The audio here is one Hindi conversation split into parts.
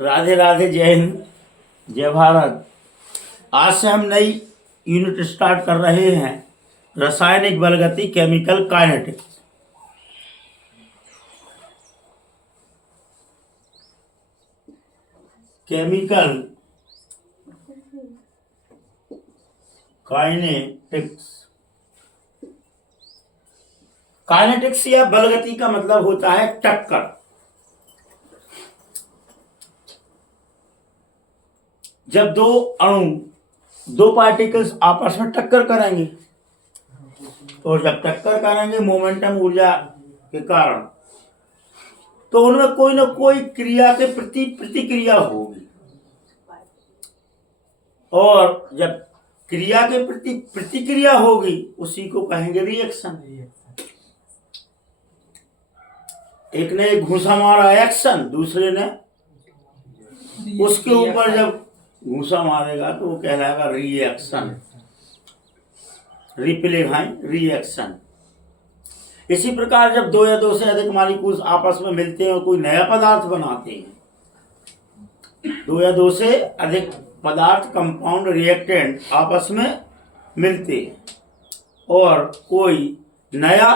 राधे राधे, जय हिंद, जय भारत। आज से हम नई यूनिट स्टार्ट कर रहे हैं, रासायनिक बलगति, chemical kinetics. Chemical kinetics. Kinetics या बलगति का मतलब होता है टक्कर। जब दो अणु, दो पार्टिकल्स आपस में टक्कर करेंगे, तो जब टक्कर करेंगे मोमेंटम ऊर्जा के कारण, तो उनमें कोई ना कोई क्रिया के प्रति प्रतिक्रिया होगी, और जब क्रिया के प्रति प्रतिक्रिया होगी उसी को कहेंगे रिएक्शन। एक ने एक घूसा मारा एक्शन, दूसरे ने उसके ऊपर जब घूसा मारेगा तो वो कहलाएगा रिएक्शन। Replay reaction. इसी प्रकार जब दो या दो से अधिक मॉलिक्यूल्स आपस में मिलते हैं और कोई नया पदार्थ बनाते हैं, दो या दो से अधिक पदार्थ, कंपाउंड, रिएक्टेंट आपस में मिलते हैं और कोई नया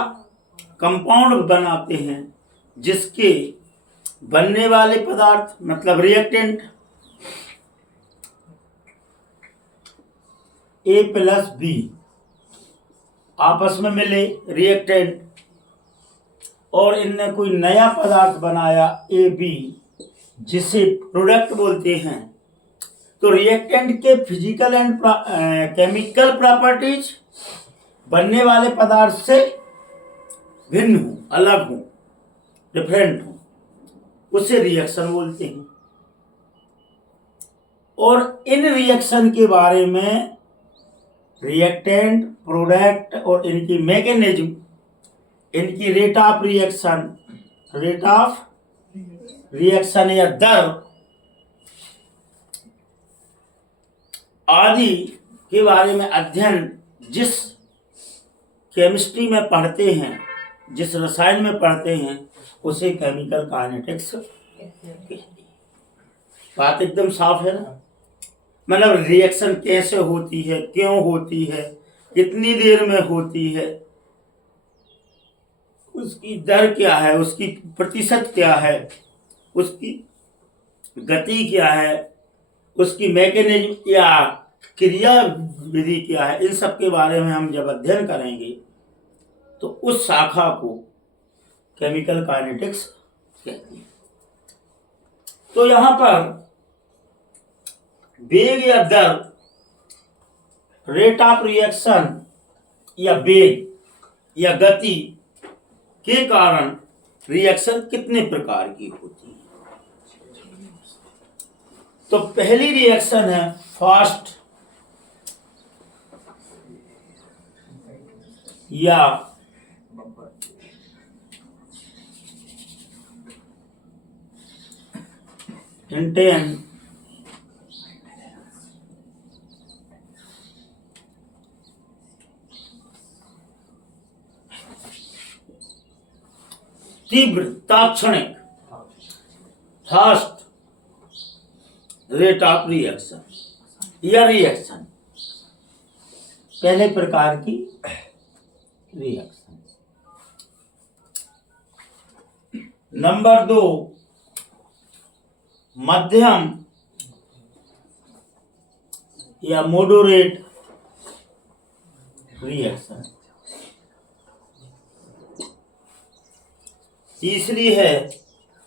कंपाउंड बनाते हैं, जिसके बनने वाले पदार्थ मतलब रिएक्टेंट A प्लस बी आपस में मिले, रिएक्टेंट, और इनने कोई नया पदार्थ बनाया ए बी, जिसे प्रोडक्ट बोलते हैं। तो रिएक्टेंट के फिजिकल एंड केमिकल प्रॉपर्टीज बनने वाले पदार्थ से भिन्न हो, अलग हो, डिफरेंट हो, उसे रिएक्शन बोलते हैं। और इन रिएक्शन के बारे में रिएक्टेंट, प्रोडक्ट और इनकी मैकेनिज्म, इनकी रेट ऑफ रिएक्शन या दर आदि के बारे में अध्ययन जिस केमिस्ट्री में पढ़ते हैं, जिस रसायन में पढ़ते हैं, उसे केमिकल काइनेटिक्स कहते हैं। बात एकदम साफ है ना। मतलब रिएक्शन कैसे होती है, क्यों होती है, कितनी देर में होती है, उसकी दर क्या है, उसकी प्रतिशत क्या है, उसकी गति क्या है, उसकी मैकेनिज्म या क्रिया विधि क्या है, इन सब के बारे में हम जब अध्ययन करेंगे तो उस शाखा को केमिकल काइनेटिक्स कहते हैं। तो यहां पर वेग या दर, रेट ऑफ रिएक्शन या वेग या गति के कारण रिएक्शन कितने प्रकार की होती है। तो पहली रिएक्शन है फास्ट या इंटेंस तीव्र, तात्क्षणिक, फास्ट रेट ऑफ रिएक्शन या रिएक्शन, पहले प्रकार की रिएक्शन। नंबर 2 मध्यम या मॉडरेट रिएक्शन। तीसरी है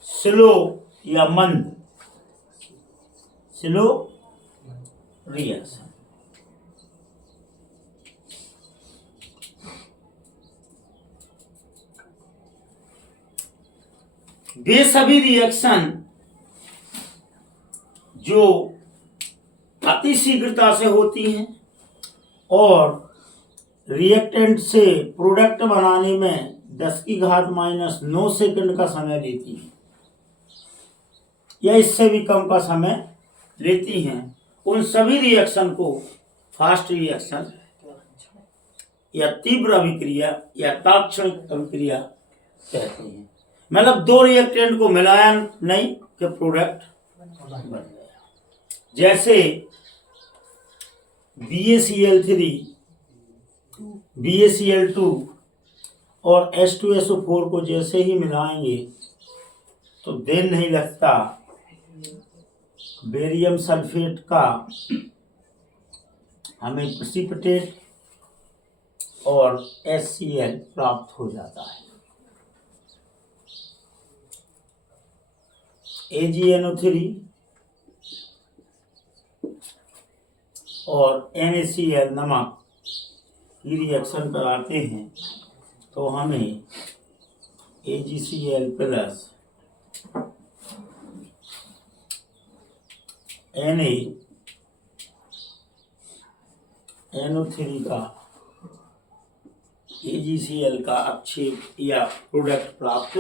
स्लो या मंद, स्लो रिएक्शन। वे सभी रिएक्शन जो अति शीघ्रता से होती हैं और रिएक्टेंट से प्रोडक्ट बनाने में 10⁻⁻9 सेकंड का समय लेती है या इससे भी कम का समय लेती हैं, उन सभी रिएक्शन को फास्ट रिएक्शन या तीव्र अभिक्रिया या तात्क्षणिक अभिक्रिया कहते हैं। मतलब दो रिएक्टेंट को मिलाया नहीं कि प्रोडक्ट बन गया। जैसे BaCl3 BaCl2 और H2SO4 को जैसे ही मिलाएंगे तो देर नहीं लगता बेरियम सल्फेट का हमें प्रेसिपिटेट और HCl प्राप्त हो जाता है। AgNO3 और NaCl नमक की रिएक्शन कराते हैं तो हमें AgCl प्लस NaNO3 का AgCl का अपक्षेप या प्रोडक्ट प्राप्त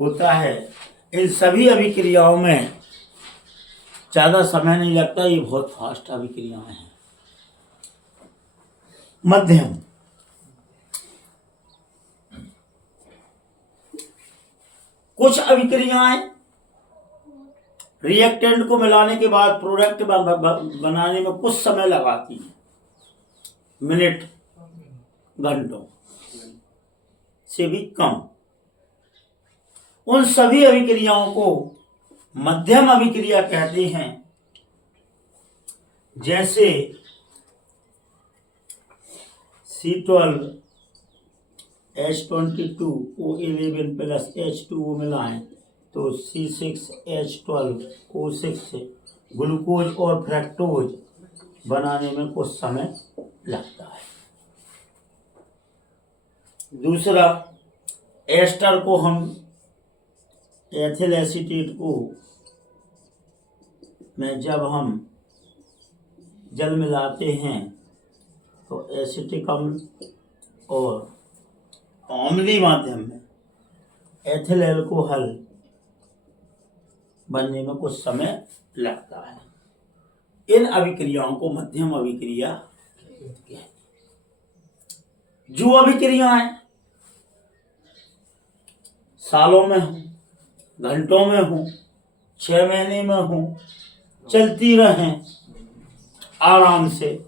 होता है। इन सभी अभिक्रियाओं में ज़्यादा समय नहीं लगता, ये बहुत फास्ट अभिक्रियाएं हैं। मध्यम कुछ अभिक्रियाएं रिएक्टेंट को मिलाने के बाद प्रोडक्ट बनाने में कुछ समय लगाती है, मिनट घंटों से भी कम। उन सभी अभिक्रियाओं को मध्यम अभिक्रिया कहते हैं। जैसे C12H22O11 प्लस H2O मिलाएं तो C6H12O6 ग्लूकोज और फ्रक्टोज बनाने में कुछ समय लगता है। दूसरा, एस्टर को हम एथिल एसीटेट को में जब हम जल मिलाते हैं तो एसिटिक अम्ल और अम्लीय माध्यम में एथिल एल्कोहल बनने में कुछ समय लगता है। इन अभिक्रियाओं को मध्यम अभिक्रिया कहते हैं। जो अभिक्रियाएं सालों में हो, घंटों में हो, 6 महीने में हो, चलती रहें आराम से।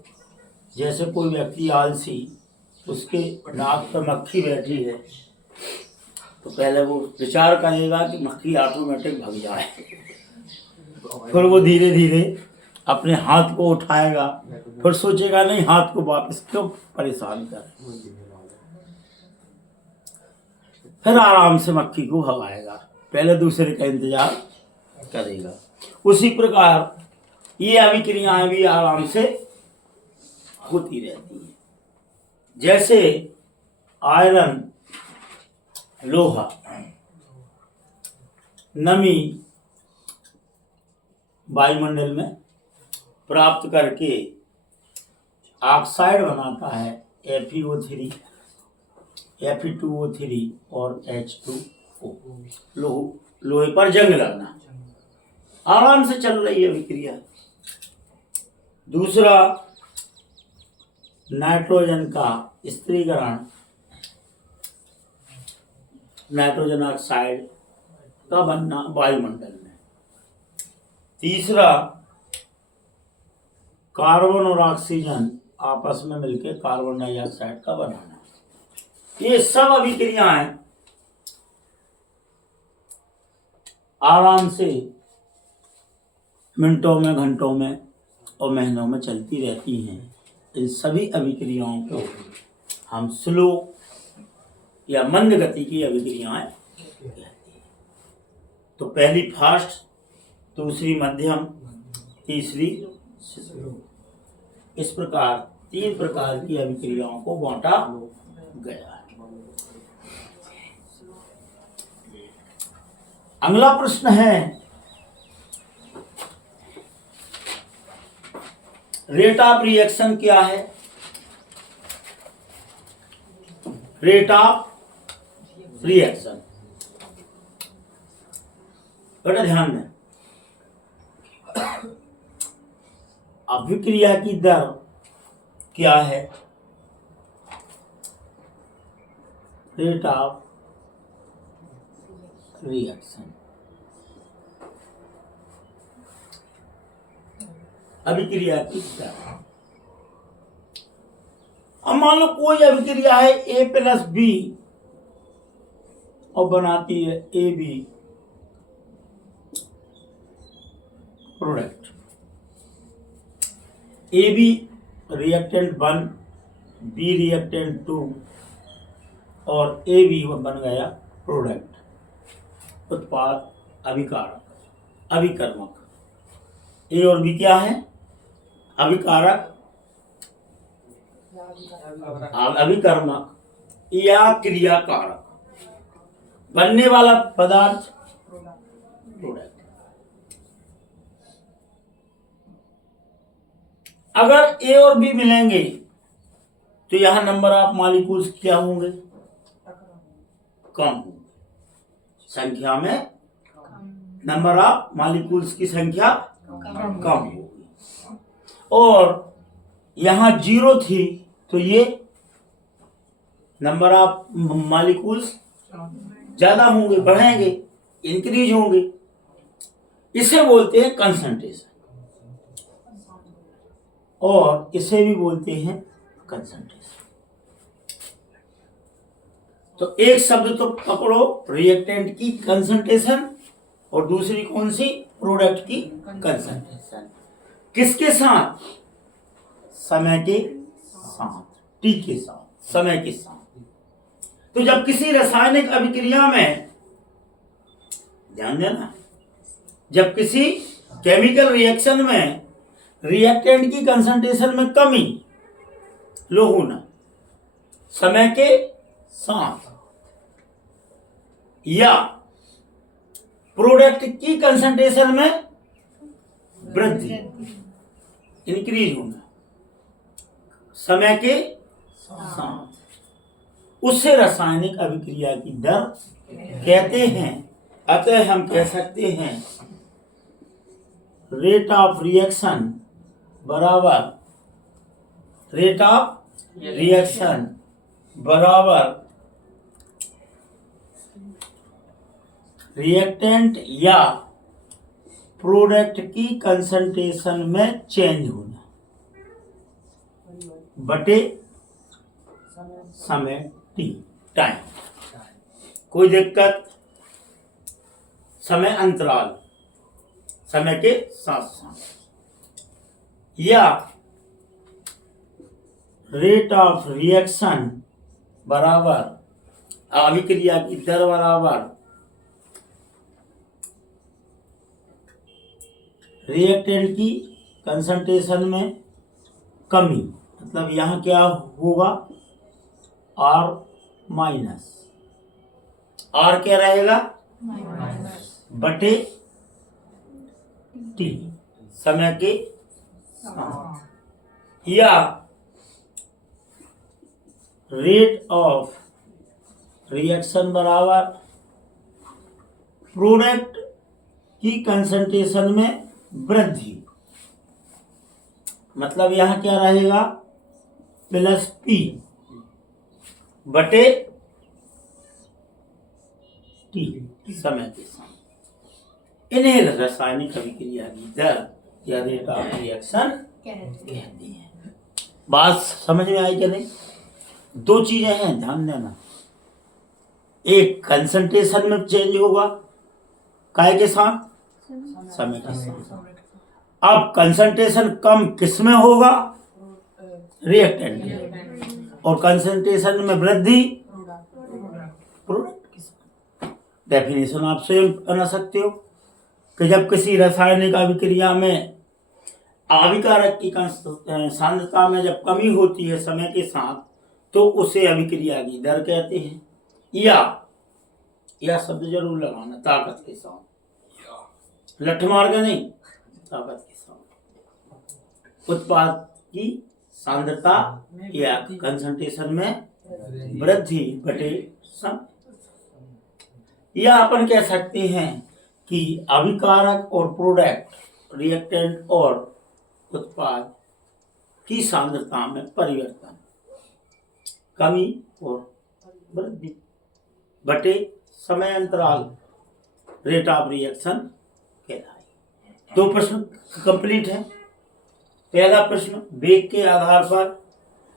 जैसे कोई व्यक्ति आलसी, उसके नाक पर मक्खी बैठी है तो पहले वो विचार करेगा कि मक्खी ऑटोमेटिक भाग जाए, फिर वो धीरे धीरे अपने हाथ को उठाएगा, फिर सोचेगा नहीं हाथ को वापस क्यों परेशान करें, फिर आराम से मक्खी को भगाएगा, पहले दूसरे का इंतजार करेगा। उसी प्रकार ये अभिक्रियाएं भी आराम से होती रहती हैं। जैसे आयरन लोहा नमी वायुमंडल में प्राप्त करके ऑक्साइड बनाता है, FeO3 Fe2O3 और H2O। लोहे पर जंग लगना, आराम से चल रही है अभिक्रिया। दूसरा, नाइट्रोजन का स्त्रीकरण, नाइट्रोजन ऑक्साइड का बनना वायुमंडल में। तीसरा, कार्बन और ऑक्सीजन आपस में मिलकर कार्बन डाइऑक्साइड का बनाना। ये सब अभिक्रियाएं आराम से मिनटों में, घंटों में और महीनों में चलती रहती हैं। इन सभी अभिक्रियाओं को हम स्लो या मंद गति की अभिक्रियाएं कहते हैं। तो पहली फास्ट, दूसरी मध्यम, तीसरी स्लो। इस प्रकार 3 प्रकार की अभिक्रियाओं को बांटा गया है। अगला प्रश्न है, रेट ऑफ रिएक्शन क्या है? रेट ऑफ रिएक्शन, बेटा ध्यान दें, अभिक्रिया की दर क्या है? Rate of reaction. अभिक्रिया की दर। अब मान लो कोई अभिक्रिया है A प्लस बी और बनाती है A B product. A B reactant 1, B reactant 2 और ए बी बन गया प्रोडक्ट, उत्पाद, अभिकारक, अभिकर्मक। ए और बी क्या है? अभिकारक, अभिकर्मक या क्रियाकारक। बनने वाला पदार्थ प्रोडक्ट। अगर ए और बी मिलेंगे तो यहां नंबर ऑफ मॉलिक्यूल्स क्या होंगे? कम होंगे। संख्या में नंबर ऑफ मॉलिक्यूल्स की संख्या कम होगी। और यहां 0 थी तो ये नंबर ऑफ मॉलिक्यूल्स ज्यादा होंगे, बढ़ेंगे, इंक्रीज होंगे। इसे बोलते हैं कंसंट्रेशन और इसे भी बोलते हैं कंसंट्रेशन। तो एक शब्द तो पकड़ो, रिएक्टेंट की कंसंट्रेशन और दूसरी कौन सी? प्रोडक्ट की कंसंट्रेशन। किसके साथ? समय के साथ, टी के साथ, समय के साथ। तो जब किसी रासायनिक अभिक्रिया में, ध्यान देना, जब किसी केमिकल रिएक्शन में रिएक्टेंट की कंसंट्रेशन में कमी, लो होना, समय के साथ, या प्रोडक्ट की कंसंट्रेशन में वृद्धि, इंक्रीज होना, समय के साथ, उससे रासायनिक अभिक्रिया की दर कहते हैं। अतः हम कह सकते हैं रेट ऑफ रिएक्शन बराबर रेट ऑफ रिएक्शन बराबर रिएक्टेंट या प्रोडक्ट की कंसंट्रेशन में चेंज होना बटे समय टी, टाइम। कोई दिक्कत? समय अंतराल, समय के साथ साथ, या रेट ऑफ रिएक्शन बराबर अभिक्रिया की दर बराबर रिएक्टेंट की कंसंट्रेशन में कमी। मतलब यहां क्या होगा? आर माइनस, आर क्या रहेगा? बटे टी, समय के साथ, या रेट ऑफ रिएक्शन बराबर प्रोडक्ट की कंसंट्रेशन में वृद्धि। मतलब यहां क्या रहेगा? प्लस पी बटे टी, समय के साथ। इन्हें रासायनिक अभिक्रिया की दर या रेट ऑफ रिएक्शन कहते हैं। बात समझ में आई कि नहीं? दो चीजें हैं, ध्यान देना। एक कंसंट्रेशन में चेंज होगा, काय के साथ? समय के साथ। अब कंसंट्रेशन कम किस में होगा? रिएक्टेंट में। और कंसंट्रेशन में वृद्धि प्रोडक्ट के साथ। डेफिनेशन आप स्वयं बना सकते हो कि जब किसी रासायनिक अभिक्रिया में अभिकारक की सांद्रता में जब कमी होती है समय के साथ, तो उसे अभिक्रिया की दर कहते हैं। या शब्द जरूर लगाना, ताकत के साथ, लठ मार के नहीं, ताकत के साथ उत्पाद की सांद्रता या कंसंट्रेशन में वृद्धि बटे समय। या अपन कह सकते हैं कि अभिकारक और प्रोडक्ट, रिएक्टेंट और उत्पाद की सांद्रता में परिवर्तन, कमी और वृद्धि बटे समय अंतराल, रेट ऑफ रिएक्शन कहलाए। दो प्रश्न कंप्लीट है। पहला प्रश्न, वेग के आधार पर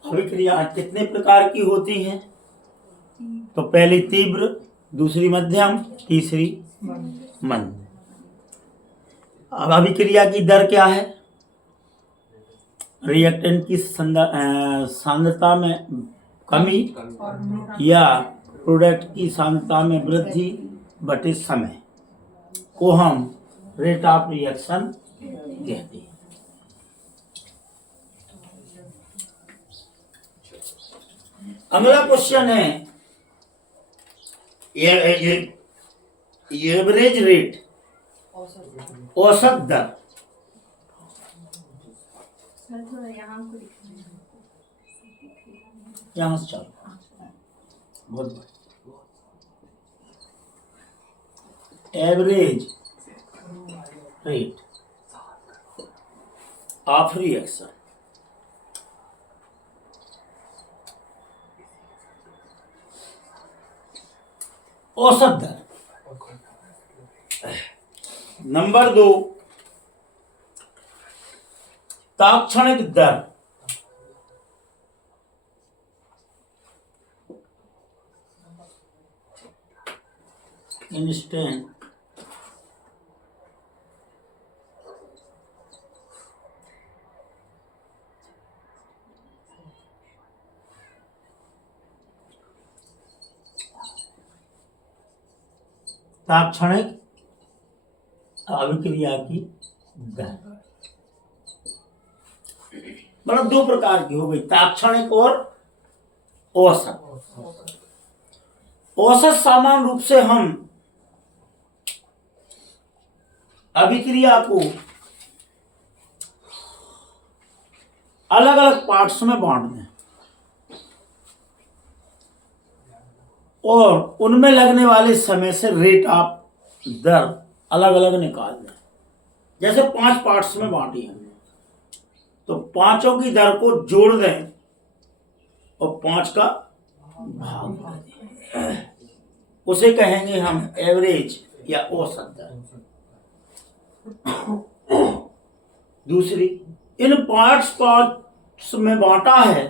अभिक्रिया कितने प्रकार की होती हैं? तो पहली तीव्र, दूसरी मध्यम, तीसरी मंद। अब अभिक्रिया की दर क्या है? रिएक्टेंट की सांद्रता में कमी या प्रोडक्ट की सांद्रता में वृद्धि बटे समय को हम रेट ऑफ रिएक्शन कहते हैं। अगला क्वेश्चन है एवरेज रेट, औसत दर। यहाँ से चलो, बहुत एवरेज रेट ऑफ रिएक्शन, औसत दर। नंबर 2, तात्क्षणिक दर। इंस्टेंट तात्क्षणिक अभिक्रिया की दर। मतलब दो प्रकार की हो गई, तात्क्षणिक और औसत। औसत सामान्य रूप से हम अभिक्रिया को अलग अलग पार्ट्स में बांट दें और उनमें लगने वाले समय से रेट ऑफ दर अलग अलग निकाल दें। जैसे 5 पार्ट्स में बांटी हमने, तो पांचों की दर को जोड़ दें और 5 का भाग दें, उसे कहेंगे हम एवरेज या औसत दर। दूसरी, इन पार्ट्स में बांटा है,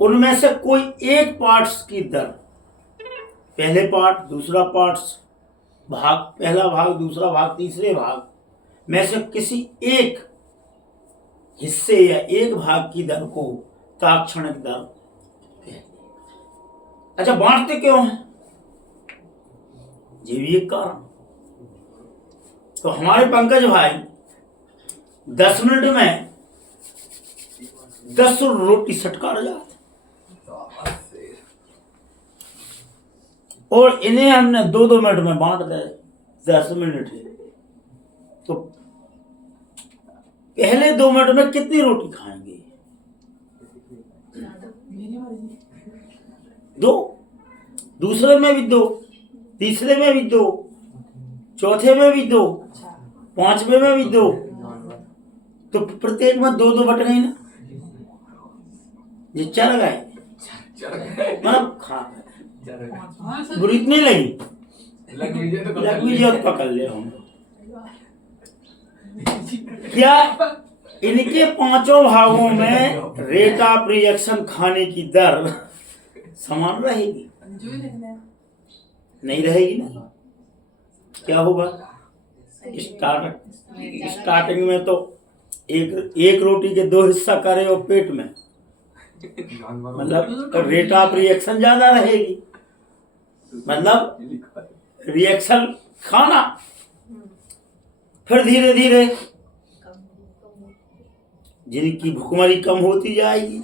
उनमें से कोई एक पार्ट्स की दर, पहले पार्ट, दूसरा पार्ट्स, भाग, पहला भाग, दूसरा भाग, तीसरे भाग में से किसी एक हिस्से या एक भाग की दर को तात्क्षणिक दर कहते हैं। अच्छा, बांटते क्यों हैं? ये भी एक कारण। तो हमारे पंकज भाई 10 मिनट में 10 रोटी सटकार जाते, और इन्हें हमने 2-2 मिनट में बांट दे 10 मिनट है, तो पहले 2 मिनट में कितनी रोटी खाएंगे? 2, दूसरे में भी 2, तीसरे में भी 2, चौथे में भी 2, 5वें में भी 2, तो प्रत्येक में 2-2 बट गई ना, ये चल गए, मतलब खा बुरी नहीं लगी, लग भी जो पकड़ ले हम। क्या इनके 5 भागों में रेट ऑफ रिएक्शन खाने की दर समान रहेगी? नहीं रहेगी ना। क्या होगा? स्टार्टिंग में तो एक रोटी के 2 हिस्सा करे और पेट में, मतलब रेट ऑफ रिएक्शन ज्यादा रहेगी, मतलब रिएक्शन खाना, फिर धीरे धीरे जिनकी भुखमरी कम होती जाएगी,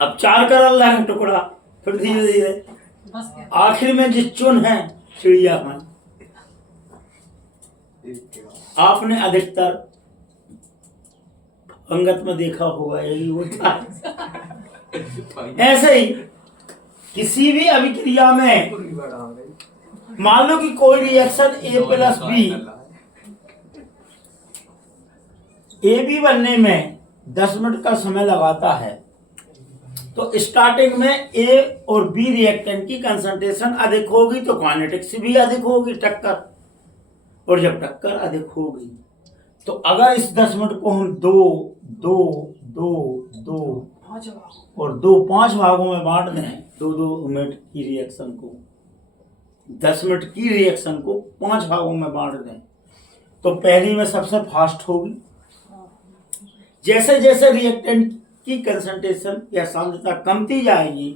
अब 4 कर अल्लाह है टुकड़ा, फिर धीरे धीरे आखिर में जिस चुन है चिड़िया खान। आपने अधिकतर अंगत में देखा होगा, यही होता है। ऐसे ही किसी भी अभिक्रिया में मान लो कि कोई रिएक्शन ए बी बनने में 10 मिनट का समय लगाता है, तो स्टार्टिंग में ए और बी रिएक्टेंट की कंसंट्रेशन अधिक होगी तो काइनेटिक्स भी अधिक होगी, टक्कर, और जब टक्कर अधिक होगी तो अगर इस 10 मिनट को हम दो दो दो दो और दो 5 भागों में बांट दें, 2-2 मिनट की रिएक्शन को, 10 मिनट की रिएक्शन को 5 भागों में बांट दें, तो पहली में सबसे फास्ट होगी। जैसे जैसे रिएक्टेंट की कंसंट्रेशन या सांद्रता कमती जाएगी,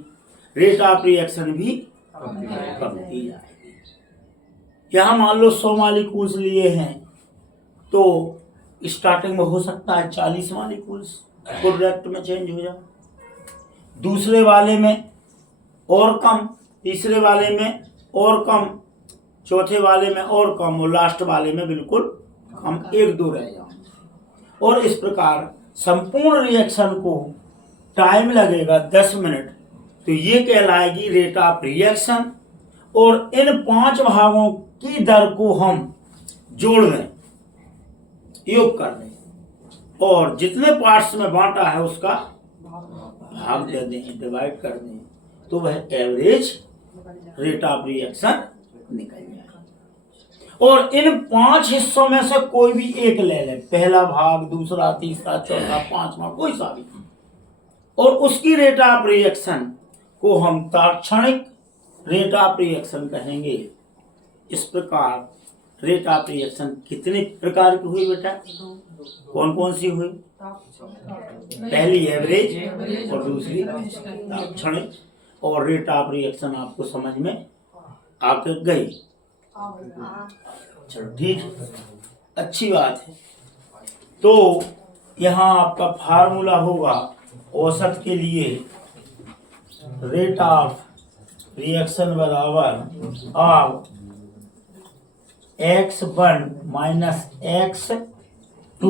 रेट ऑफ रिएक्शन भी कमती जाएगी। यहाँ मान लो 100 मॉलिक्यूल्स लिए हैं, तो स्टार्टिंग में हो सकता है 40 मॉलिक्यूल्स प्रोडक्ट में चेंज हो जाए, दूसरे वाले में और कम, तीसरे वाले में और कम, चौथे वाले में और कम, और लास्ट वाले में बिल्कुल कम, 1-2 रह जाए। और इस प्रकार संपूर्ण रिएक्शन को टाइम लगेगा 10 मिनट, तो ये कहलाएगी रेट ऑफ रिएक्शन। और इन 5 भागों की दर को हम जोड़ दें, योग कर दें, और जितने पार्ट्स में बांटा है उसका भाग दे दें, डिवाइड कर दें, तो वह एवरेज रेट ऑफ रिएक्शन निकल जाए। और इन 5 हिस्सों में से कोई भी एक ले लें, पहला भाग, दूसरा, तीसरा, चौथा, 5वां, कोई सा भी, और उसकी रेट ऑफ रिएक्शन को हम तात्क्षणिक रेट ऑफ रिएक्शन कहेंगे। इस प्रकार रेट ऑफ रिएक्शन कितने प्रकार की हुई बेटा? कौन कौन सी हुई? पहली एवरेज और दूसरी तात्क्षणिक। और रेट ऑफ रिएक्शन आपको समझ में आके गई? चलो ठीक, अच्छी बात है। तो यहाँ आपका फार्मूला होगा औसत के लिए, रेट ऑफ रिएक्शन बराबर ऑफ x1 माइनस x2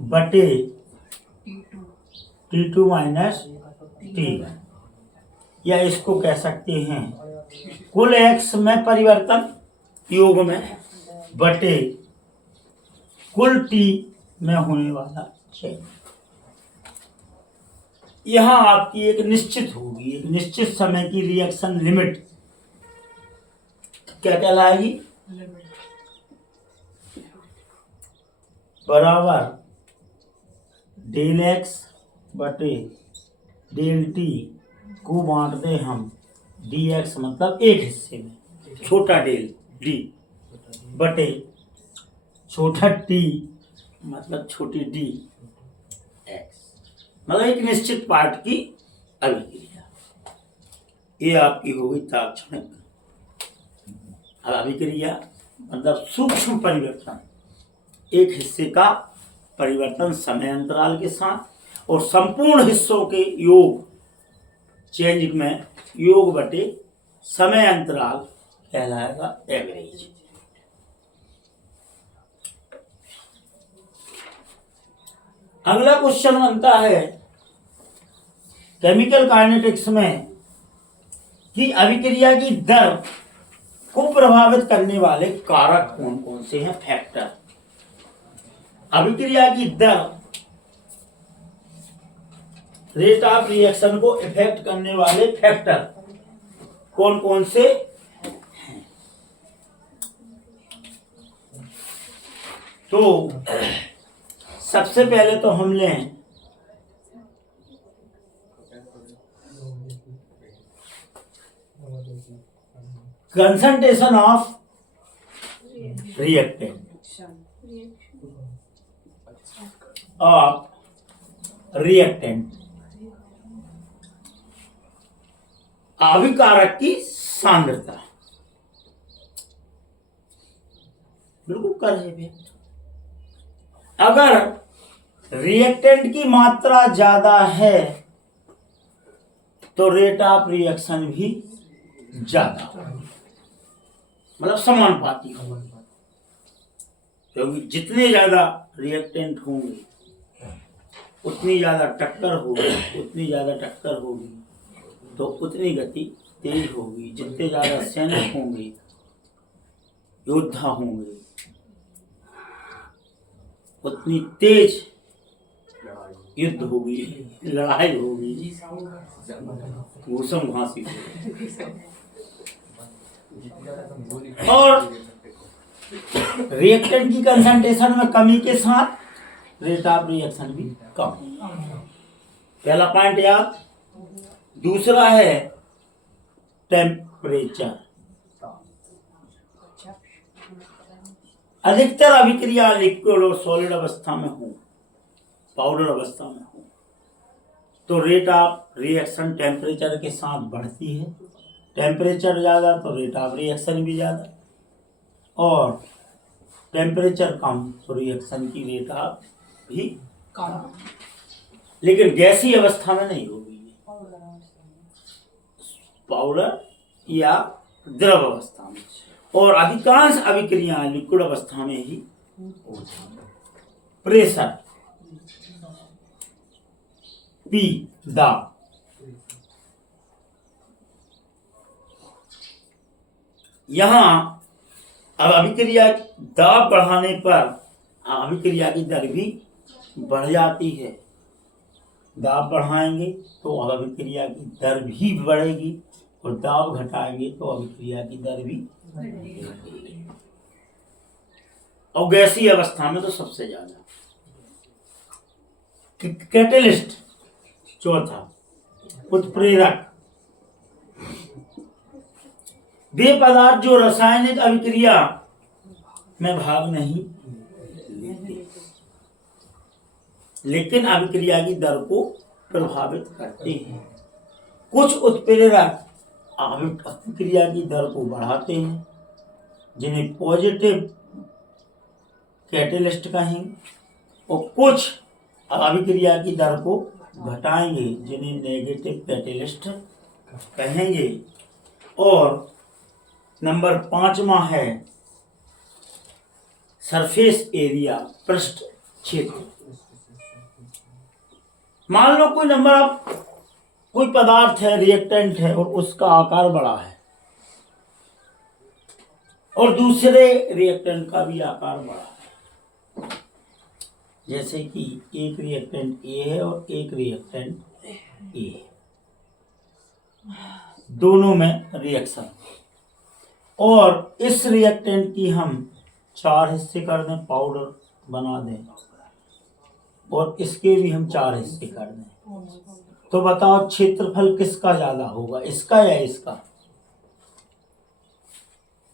बटे T2 माइनस T1, या इसको कह सकते हैं कुल x में परिवर्तन योग में बटे कुल T में होने वाला चेंज। यहाँ आपकी एक निश्चित होगी, एक निश्चित समय की रिएक्शन लिमिट क्या कहलाएगी? बराबर डेल x बटे डेल t को बांट दे हम dx, मतलब एक हिस्से में छोटा डेल d बटे छोटा t मतलब छोटी d x, मतलब एक निश्चित पार्ट की अभिक्रिया। ये आपकी होगी तात्क्षणिक अभिक्रिया, मतलब सूक्ष्म परिवर्तन, एक हिस्से का परिवर्तन समय अंतराल के साथ, और संपूर्ण हिस्सों के योग चेंज में योग बटे समय अंतराल कहलाएगा एवरेज। अगला क्वेश्चन बनता है केमिकल काइनेटिक्स में कि अभिक्रिया की दर को प्रभावित करने वाले कारक कौन कौन से हैं? फैक्टर। अभिक्रिया की दर, रेट ऑफ रिएक्शन को इफेक्ट करने वाले फैक्टर कौन कौन से हैं? तो सबसे पहले तो हम लें कंसंट्रेशन ऑफ रिएक्टेंट अभिकारक की सांद्रता। बिल्कुल कर रहे। अगर रिएक्टेंट की मात्रा ज्यादा है तो रेट ऑफ रिएक्शन भी ज्यादा, मतलब समानुपाती होगा, क्योंकि जितने ज्यादा रिएक्टेंट होंगे उतनी ज्यादा टक्कर होगी, उतनी ज्यादा टक्कर होगी तो उतनी गति तेज होगी। जितने ज्यादा सैनिक होंगे, योद्धा होंगे, उतनी तेज युद्ध होगी, लड़ाई होगी, घूसम घासी होगी। और रिएक्टेंट की कंसंट्रेशन में कमी के साथ रेट ऑफ रिएक्शन भी कम। पहला पॉइंट याद। दूसरा है टेम्परेचर। अधिकतर अभिक्रिया लिक्विड और सॉलिड अवस्था में हो, पाउडर अवस्था में हो, तो रेट ऑफ रिएक्शन टेम्परेचर के साथ बढ़ती है। टेम्परेचर ज़्यादा तो रेट ऑफ रिएक्शन भी ज़्यादा, और टेम्परेचर कम तो रिएक्शन की रेट ऑफ भी कम। लेकिन गैसीय अवस्था में नहीं होगी, पाउडर या द्रव अवस्था में। और अधिकांश अभिक्रियाएं लिक्विड अवस्था में ही होती। प्रेशर P दाब, यहां अब अभिक्रिया दाब बढ़ाने पर अभिक्रिया की दर भी बढ़ जाती है। दाब बढ़ाएंगे तो अभिक्रिया की दर भी बढ़ेगी, और दाब घटाएंगे तो अभिक्रिया की दर भी घटेगी। और गैसीय अवस्था में तो सबसे ज्यादा। कैटलिस्ट चौथा, उत्प्रेरक, वे पदार्थ जो रासायनिक अभिक्रिया में भाग नहीं लेते, लेकिन अभिक्रिया की दर को प्रभावित करते हैं। कुछ उत्प्रेरक अभिक्रिया की दर को बढ़ाते हैं, जिन्हें पॉजिटिव कैटलिस्ट कहेंगे, और कुछ अभिक्रिया की दर को घटाएंगे, जिन्हें नेगेटिव कैटलिस्ट कहेंगे। और नंबर 5वां है सरफेस एरिया, पृष्ठ क्षेत्र। मान लो कोई पदार्थ है, रिएक्टेंट है, और उसका आकार बड़ा है, और दूसरे रिएक्टेंट का भी आकार बड़ा है। जैसे कि एक रिएक्टेंट ए है और एक रिएक्टेंट ए है, दोनों में रिएक्शन, और इस रिएक्टेंट की हम 4 हिस्से कर दें, पाउडर बना दें, और इसके भी हम 4 हिस्से कर दें, तो बताओ क्षेत्रफल किसका ज्यादा होगा, इसका या इसका?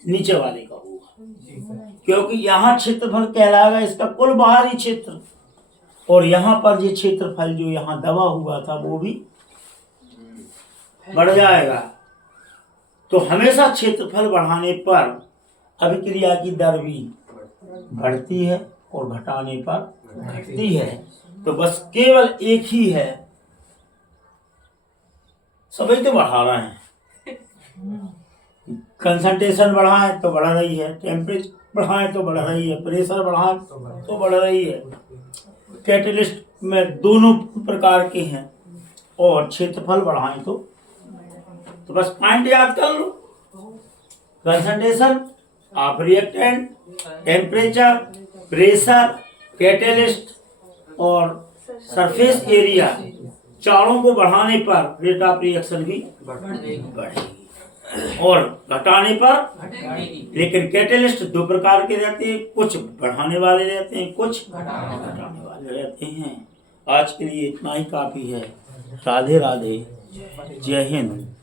नीचे वाले का होगा, क्योंकि यहाँ क्षेत्रफल कहलाएगा इसका कुल बाहरी क्षेत्र, और यहाँ पर ये क्षेत्रफल जो यहाँ दबा हुआ था वो भी बढ़ जाएगा। तो हमेशा क्षेत्रफल बढ़ाने पर अभिक्रिया की दर भी बढ़ती है और घटाने पर घटती है। तो बस केवल एक ही है, सभी तो बढ़ा रहे हैं। कंसंट्रेशन बढ़ाएं तो बढ़ रही है, टेम्परेचर बढ़ाएं तो बढ़ रही है, प्रेशर बढ़ाएं तो बढ़ रही है। कैटलिस्ट में दोनों प्रकार के हैं, और क्षेत्रफल बढ़ाएं तो बस पॉइंट याद कर लो। Concentration of reactant, temperature, pressure, catalyst और सरफेस एरिया, चारों को बढ़ाने पर रेट ऑफ रिएक्शन भी बढ़ेगी और घटाने पर। लेकिन कैटलिस्ट 2 प्रकार के रहते हैं, कुछ बढ़ाने वाले रहते हैं, कुछ घटाने वाले रहते हैं। आज के लिए इतना ही काफी है। राधे राधे, जय हिंद।